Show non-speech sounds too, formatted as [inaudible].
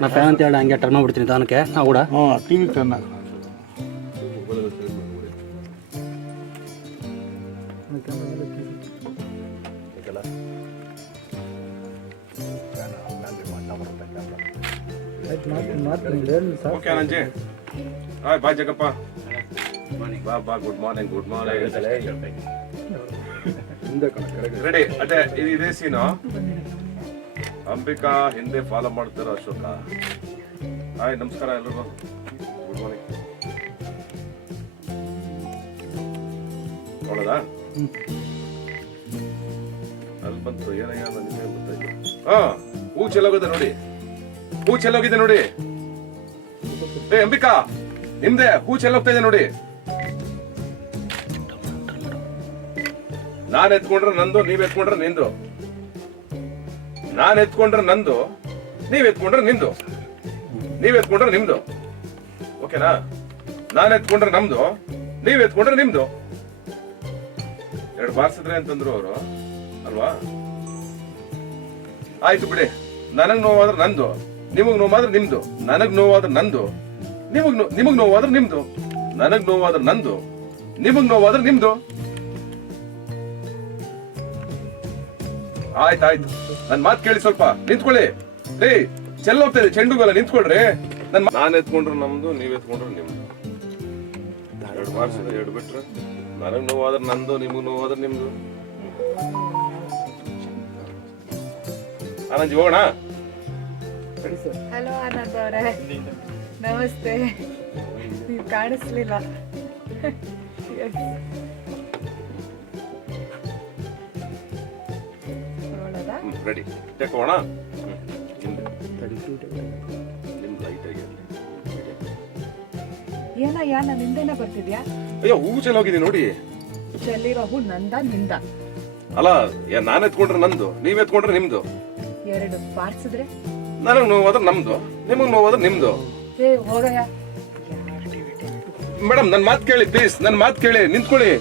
ನಾ ಫ್ಯಾನ್ ಅಂತ ಹೇಳಿ ಹಂಗೆ ಟರ್ನ್ ಮಾಡ್ಬಿಡ್ತೀನಿ ತಾನಕ್ಕೆ ನಾ ಕೂಡ ಹಾಂ ಟಿ ವಿ ಟರ್ನ್ ಓಕೆ ಅನಂಜಿ ಹಾಯ್ ಬಾಯ್ ಜಗಪ್ಪ ಬಾ ಬಾ good morning good morning ready ಅದೇ ಇದು ಇದೇ ಸೀನು ಅಂಬಿಕಾ ಹಿಂದೆ ಫಾಲೋ ಮಾಡ್ತಾರ ಅಶೋಕ. ಹಾಯ್, ನಮಸ್ಕಾರ ಎಲ್ಲರೂ ಗುಡ್ ಮಾರ್ನಿಂಗ್ ನೋಡೋದಾ ಅಲ್ಲಿ ಬಂತು ಏನಯ್ಯ ನನಗೆ ಹಾ, ಹೂ ಚೆಲ್ಲೋಗಿದೆ ನೋಡಿ. ಹೂ ಚೆಲ್ಲೋಗಿದೆ ನೋಡಿ. ಏ, ಅಂಬಿಕಾ, ನಿಮ್ದೆ, ಹೂ ಚೆಲ್ಲೋಗ್ತಾ ಇದೆ ನೋಡಿ. ನಾನು ಎತ್ಕೊಂಡ್ರೆ ನಂದು, ನೀವ್ ಎತ್ಕೊಂಡ್ರೆ ನಿಂದು. ನಾನ್ ಎತ್ಕೊಂಡ್ರೆ ನಂದು, ನೀವ್ ಎತ್ಕೊಂಡ್ರೆ ನಿಮ್ದು ನೀವ್ ಎತ್ಕೊಂಡ್ರೆ ನಿಮ್ದು. ಓಕೆನಾ? ನಾನು ಎತ್ಕೊಂಡ್ರೆ ನಮ್ದು, ನೀವ್ ಎತ್ಕೊಂಡ್ರೆ ನಿಮ್ದು. ಎರಡು ಬಾರಿಸಿದ್ರೆ ಅಂತಂದ್ರು ಅವರು, ಅಲ್ವಾ? ಆಯ್ತು ಬಿಡಿ. ನನಗ್ ನೋವಾದ್ರೆ ನಂದು, ನಿಮಗ್ ನೋವಾದ್ರೆ ನಿಮ್ದು. ನನಗ್ ನೋವಾದ್ರೆ ನಂದು, ನಿಮಗ್ ನಿಮಗ್ ನೋವಾದ್ರೆ ನಿಮ್ದು. ನನಗ್ ನೋವಾದ್ರೆ ನಂದು, ನಿಮಗ್ ನೋವಾದ್ರೆ ನಿಮ್ದು. ಆಯ್ತಾಯ್ತು. ನನ್ ಮಾತ್ ಕೇಳಿ ಸ್ವಲ್ಪ ನಿಂತ್ಕೊಳ್ಳಿ. ಡೇ ಚೆಲ್ಲ ಹೋಗ್ತಾ ಇದೆ ಚೆಂಡುಗಲ್ಲ ನಿಂತ್ಕೊಳ್ರಿ. ನನ್ ಮಾ- ನಾನ್ ಎತ್ಕೊಂಡ್ರು ನಮ್ದು ನೀವ್ ಎತ್ಕೊಂಡ್ರು ನಿಮ್ದು. ಎರಡು ಮಾರ್ಕ್ಸ್ ಎರಡು ಬಿಟ್ರೆ ನನಗ್ ನೋವಾದ್ರೆ ನಂದು ನಿಮಗ್ ನೋವಾದ್ರೆ ನಿಮ್ದು. ಆನಂಜಿ ಹೋಗೋಣ? ಹಲೋ ಆನಂದ್ ಅವರೇ. ನಮಸ್ತೆ. ನೀವು ಕಾಣಿಸ್ಲಿಲ್ಲ. [laughs] ರೆಡಿ ಹೋಗೋಣ ನಿಮ್ ಲೈಟ್ ಆಗಿ ಏನಯ್ಯ ನಾನು ಹಿಂದೆನೆ ಬರ್ತಿದ್ಯಾ? ಅಯ್ಯೋ ಹೂ ಚೆಲ್ಲೋಗಿದೆ ನೋಡಿ. ಚೆಲ್ಲಿರೋ ಹೂ ನಂದ ನಿಂದ? ಅಲ್ಲ ಯಾ- ನಾನ್ ಎತ್ಕೊಂಡ್ರೆ ನಂದು ನೀವ್ ಎತ್ಕೊಂಡ್ರೆ ನಿಮ್ದು. ಎರಡು ಬಾರ್ಸಿದ್ರೆ ನನಗ್ ನೋವಾದ್ರೆ ನಮ್ದು ನಿಮಗೆ ನೋವಾದ್ರೆ ನಿಮ್ದು. ಏ ಹೋಗಯ್ಯ. ಮೇಡಮ್ ನನ್ ಮಾತು ಕೇಳಿ ಪ್ಲೀಸ್ ನನ್ ಮಾತು ಕೇಳಿ ನಿಂತ್ಕೊಳ್ಳಿ.